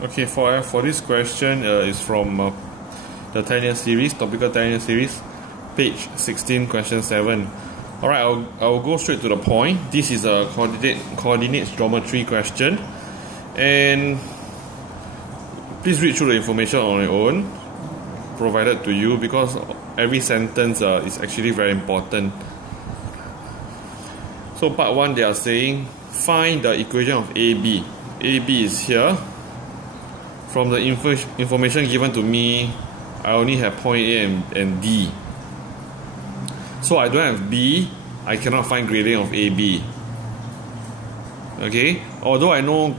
Okay, for this question is from the 10-year series, topical 10-year series, page 16, question 7. Alright, I'll go straight to the point. This is a coordinates geometry question, and please read through the information on your own provided to you, because every sentence is actually very important. So part 1, they are saying find the equation of AB. AB is here. From the information given to me, I only have point A and D. So I don't have B, I cannot find gradient of AB. Okay? Although I know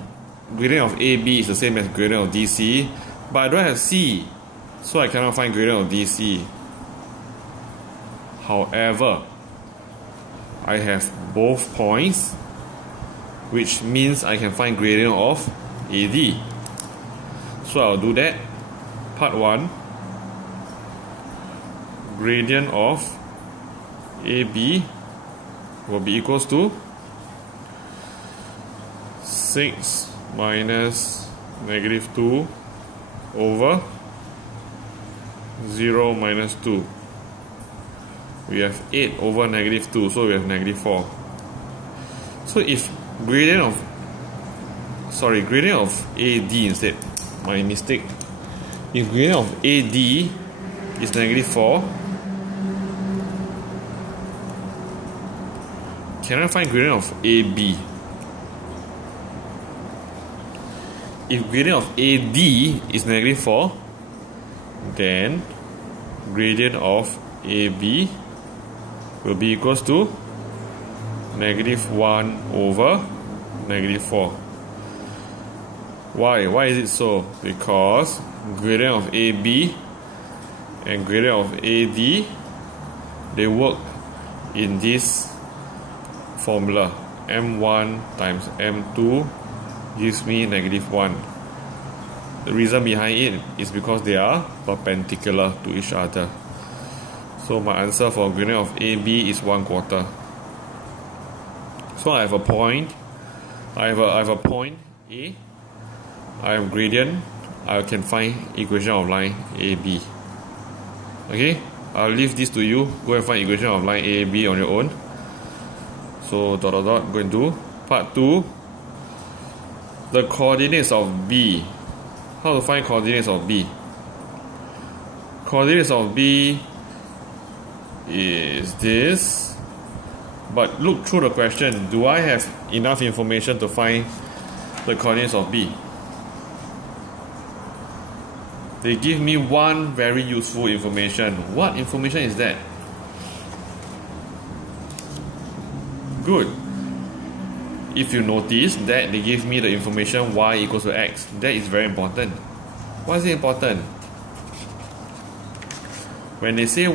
gradient of AB is the same as gradient of DC, but I don't have C, so I cannot find gradient of DC. However, I have both points, which means I can find gradient of AD. So I'll do that. Part 1, gradient of AB will be equals to 6 minus -2 over 0 minus 2. We have 8 over -2, so we have -4. So if gradient of AD instead, my mistake. If gradient of AD is -4, can I find gradient of AB? If gradient of AD is -4, then gradient of AB will be equals to -1 over -4. Why? Why is it so? Because gradient of AB and gradient of AD, they work in this formula. M1 times M2 gives me -1. The reason behind it is because they are perpendicular to each other. So my answer for gradient of AB is 1/4. So I have a point. I have a point A. I have gradient. I can find equation of line AB. Okay, I'll leave this to you. Go and find equation of line AB on your own. So go and do part 2. The coordinates of B. How to find coordinates of B? Coordinates of B is this. But look through the question. Do I have enough information to find the coordinates of B? They give me one very useful information. What information is that? Good. If you notice that they give me the information y equals to x, that is very important. Why is it important? When they say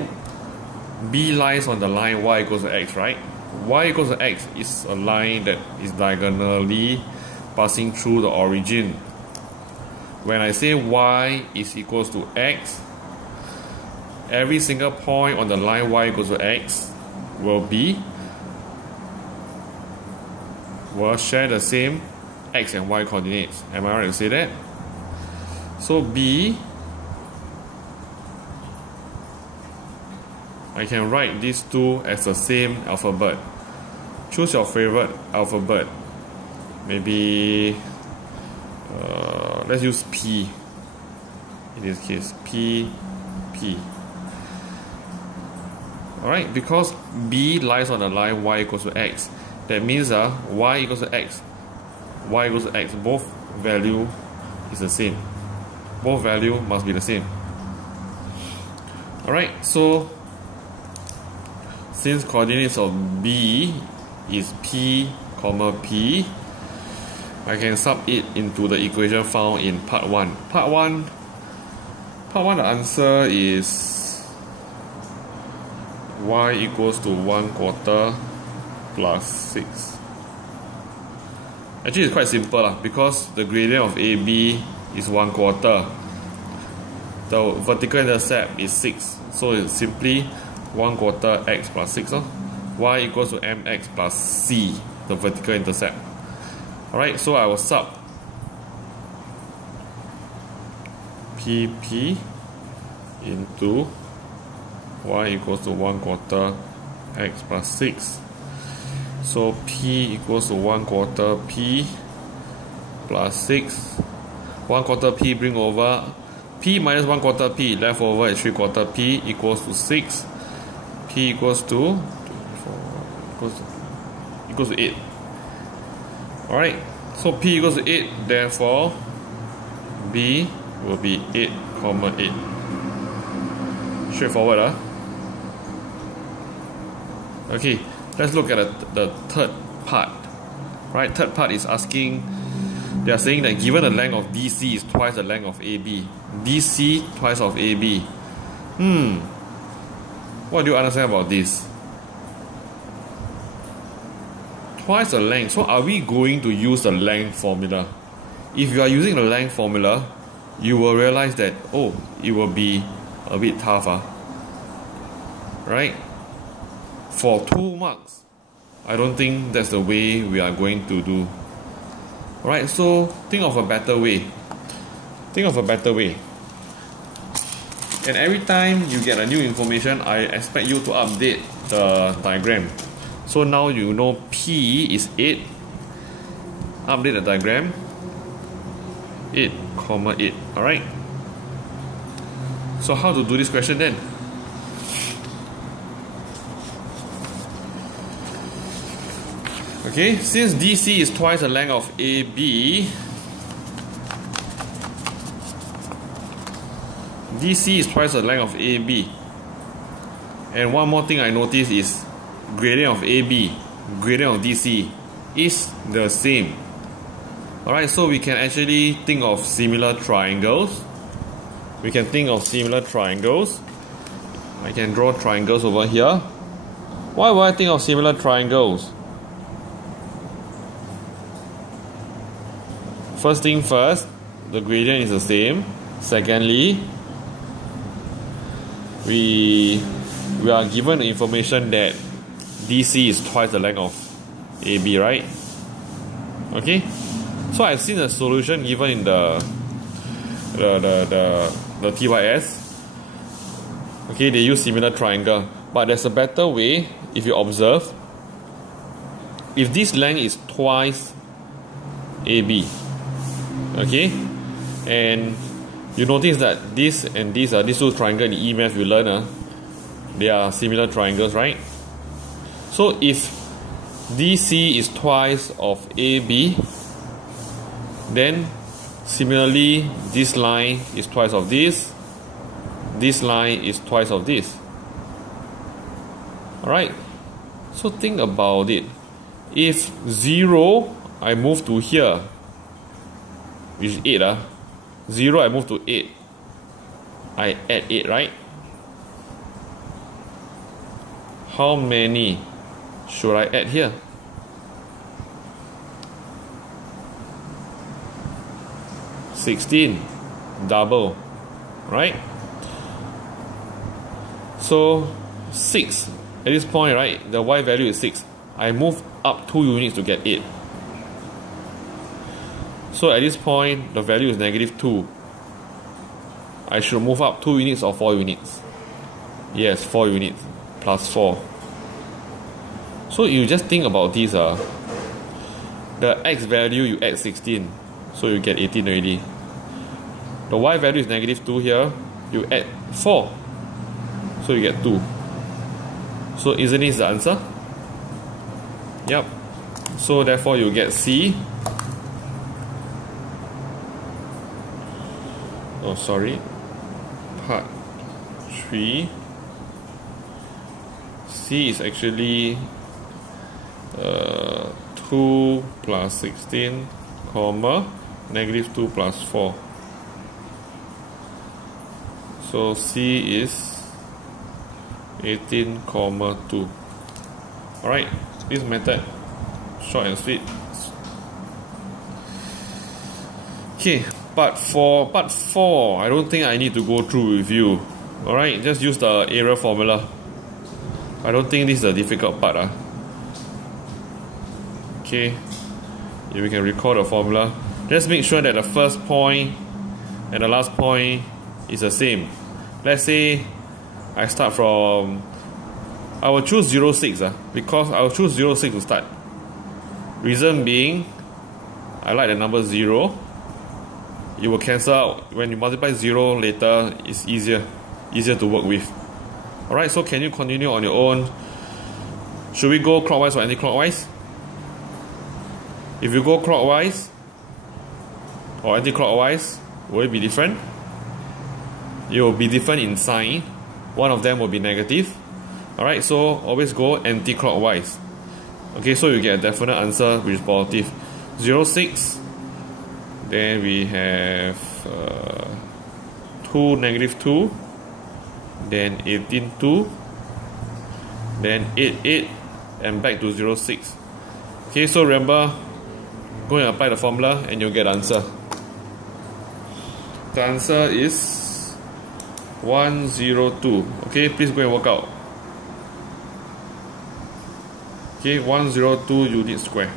B lies on the line y equals to x, right? Y equals to x is a line that is diagonally passing through the origin. When I say y is equals to x, every single point on the line y equals to x will share the same x and y coordinates. Am I right to say that? So B, I can write these two as the same alphabet. Choose your favorite alphabet. Maybe let's use P in this case. P. Alright, because B lies on the line y equals to x, that means y equals to x. Y equals to x. Both value is the same. Both value must be the same. Alright, so since coordinates of B is P, P, I can sub it into the equation found in part 1. Part 1, the answer is y equals to 1/4 plus 6. Actually, it's quite simple because the gradient of AB is 1/4. The vertical intercept is 6. So it's simply 1/4 x plus 6. Y equals to mx plus c, the vertical intercept. Alright, so I will sub PP into y equals to 1/4 x plus 6. So P equals to 1/4 P plus 6. 1/4 P bring over. P minus 1/4 P, left over is 3/4 P equals to 6. P equals to 8. Alright, so P equals to 8, therefore B will be 8, 8. Straightforward, huh? Okay, let's look at the third part. Right, third part is asking, they are saying that given the length of DC is twice the length of AB, DC twice of AB. What do you understand about this? Twice the length. So are we going to use the length formula? If you are using the length formula, you will realize that, oh, it will be a bit tougher. Right? For 2 marks, I don't think that's the way we are going to do. Alright, so think of a better way. Think of a better way. And every time you get a new information, I expect you to update the diagram. So now you know P is 8. Update the diagram. 8, 8. Alright. So how to do this question then? Okay, since DC is twice the length of AB, DC is twice the length of AB. And one more thing I noticed is gradient of AB, gradient of DC is the same. Alright, so we can actually think of similar triangles. We can think of similar triangles. I can draw triangles over here. Why would I think of similar triangles? First thing first, the gradient is the same. Secondly, we are given the information that DC is twice the length of AB, right? Okay? So I've seen the solution given in the TYS. Okay, they use similar triangle. But there's a better way if you observe. If this length is twice AB, okay, and you notice that this and these two triangles in the E-math you learn, they are similar triangles, right? So if DC is twice of AB, then similarly this line is twice of this line is twice of this. Alright, so think about it. If 0 I move to here, which is 8, 0 I move to 8, I add 8, right? How many should I add here? $16, double, right? So 6 at this point, right? The y value is 6. I move up 2 units to get 8. So at this point, the value is -2. I should move up 2 units or 4 units? Yes, 4 units plus 4. So you just think about this. The x value, you add 16, so you get 18 already. The y value is -2 here, you add 4, so you get 2. So isn't this the answer? Yep. So therefore you get C. Oh, sorry. Part 3. C is actually 2 plus 16, comma, -2 plus 4. So C is 18,2. Alright, this method, short and sweet. Okay, but for part 4, I don't think I need to go through with you. Alright, just use the area formula. I don't think this is the difficult part. Okay, if we can recall the formula, just make sure that the first point and the last point is the same. Let's say I start from, I will choose 0.6 because I will choose 0.6 to start. Reason being, I like the number 0. It will cancel out. When you multiply 0 later, it's easier to work with. Alright, so can you continue on your own? Should we go clockwise or anti-clockwise? If you go clockwise or anti-clockwise, will it be different? It will be different in sign. One of them will be negative. Alright, so always go anti-clockwise. Okay, so you get a definite answer which is positive. 0.6. Then we have 2, -2. Then 18.2. Then 8.8. And back to 0.6. Okay, so remember, go and apply the formula and you'll get the answer. The answer is 102. Okay, please go and work out. Okay, 102 units square.